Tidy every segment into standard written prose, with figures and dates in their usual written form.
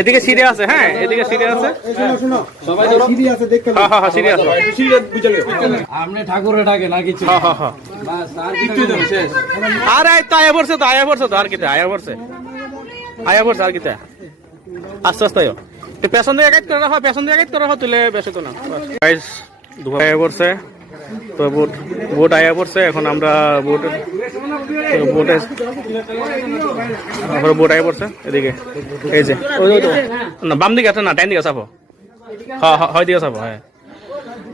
এদিকে সিঁড়ি আছে, হ্যাঁ এদিকে সিঁড়ি আছে, ঠাকুরে ডাকে না কিছু। আরে তো আয়া পড়ছে তো, আয়া পড়ছে তো, আর কিতে আয়া পড়ছে, আয়া পড়ছে আর কিতে আস্তে আস্তে পেছন দিয়ে গাইড করে রাখো, পেছন দিয়ে গাইড করে রাখো, তুলে বেশি তো না আয়া পড়ছে তো। বোট আয়া পড়ছে, এখন আমরা বোটে বোট আয়া পড়ছে এদিকে, এই যে না বাম দিকে আছে না, ডাইন দিকে চাপো, হয় দিকে চাপো, হ্যাঁ।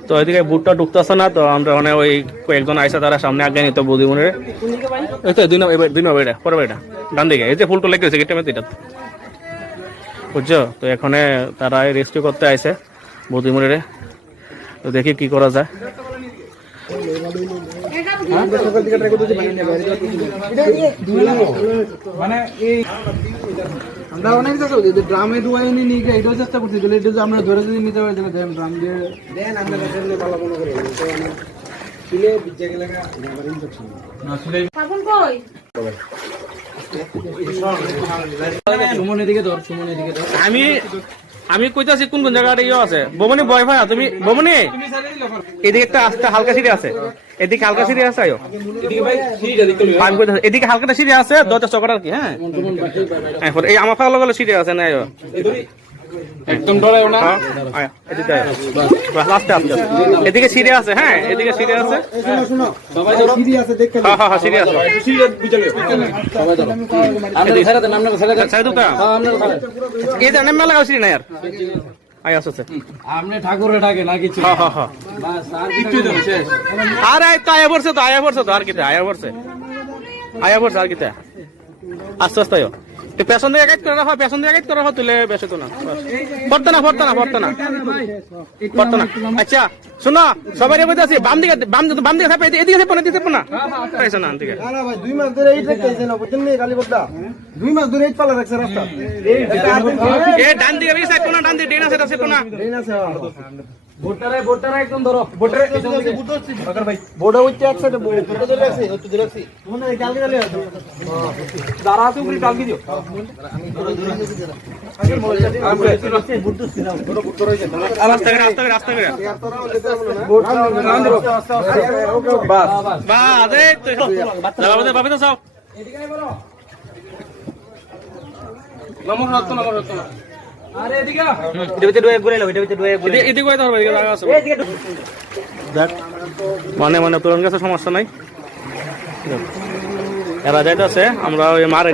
তো ওইদিকে বুটটা ঢুকতেছে না, তো আমরা মানে ওই কয়েকজন আইসা তারা সামনে আগে নিত বৌদিমনের, এই তো দুই নম্বর এটা পরে এটা ডান দিকে, এই যে ফুলটো লেগে গেছে গেটের মধ্যে এটা, বুঝছো? তো এখানে তারা রেস্কিউ করতে আইসে বৌদিমনের, তো দেখি কি করা যায়। মানে এই আমরা অনেক ড্রামে ডুবাই নিয়ে গিয়ে এটাও চেষ্টা করছি, এটা আমরা ধরে যদি নিতে পারি ড্রাম দিয়ে দেন আমরা ভালো মনে করি ছিলে বিজ্জা গেলে না ছিলে সুমনের দিকে ধর, সুমনের দিকে ধর। আমি কইতাছি কোন কোন জায়গাটা ইয়ে আছে। বমনি বয় ভাই, তুমি বমনি এদিকে একটা আস্তে হালকা সিঁড়ি আছে, এদিকে হালকা সিঁড়ি আছে, আয়ো এদিকে হালকাটা সিঁড়ি আছে, 10টা চকর আর কি, হ্যাঁ এই আমার পাগল গেলে সিঁড়ি আছে না, আয়ো একদম ডরায়ও না, এদিকে সিঁড়ি আছে, হ্যাঁ এদিকে সিঁড়ি আছে, সবাই ধরো সিঁড়ি আছে দেখতে, হ্যাঁ হ্যাঁ সিঁড়ি আছে, সবাই ধরো আমরা ছেড়ে দেন, আমরা ছেড়ে দেন, সাইদু কা এই যে নেমে লাগাও সিঁড়ি না यार আয় আসছে আপনি ঠাকুরে ডাকে না কিছু। হ্যাঁ হ্যাঁ হ্যাঁ বাস আর কিছু তো শেষ। আরে তো আয়া পড়ছে তো, আয়া পড়ছে তো, আর কিতে আয়া পড়ছে, আয়া পড়ছে আর কিতে আস্তে আস্তে আয়ো পেছন দিয়ে গাইড করে রাখো, পেছন দিয়ে গাইড করে রাখো, তুলে বেশি তো না, পড়তে না পড়তে না পড়তে না পড়তে না। আচ্ছা শোনো, সবাই বলতে আছি বাম দিকে, বাম দিকে থাকবে, এদিকে থাকবো না, এদিকে থাকবো না, পাইছে না দিকে। না ভাই 2 মাস ধরে এই রাখতেছেন না, বুঝছেন না কালীপদা 2 মাস ধরে এই পালা রাখছে রাস্তা, এই ডান দিকে বেশি থাকবো না, ডান দিকে ডেন আছে, থাকবো না, ড্রেন আছে। ভোটারে একদম ধরো, ভোটারে আকার ভাই বোর্ডে উঠতে একসাথে ভোটে ধরে রাখছি, হচ্ছে ধরে রাখছি মনে হয় কালকে গেলে যারা আছে উপরে কালকে দিও। রাস্তা করে রাস্তা করে বাস বাস এই তো বাবা তো সব নম্বর রাখতো, নম্বর রাখতো। আরে এদিকে এদিকে ধরবো, এদিকে জায়গা আছে, মানে মানে তোর কাছে সমস্যা নাই, এরা যাইতেছে, আমরা ওই মারে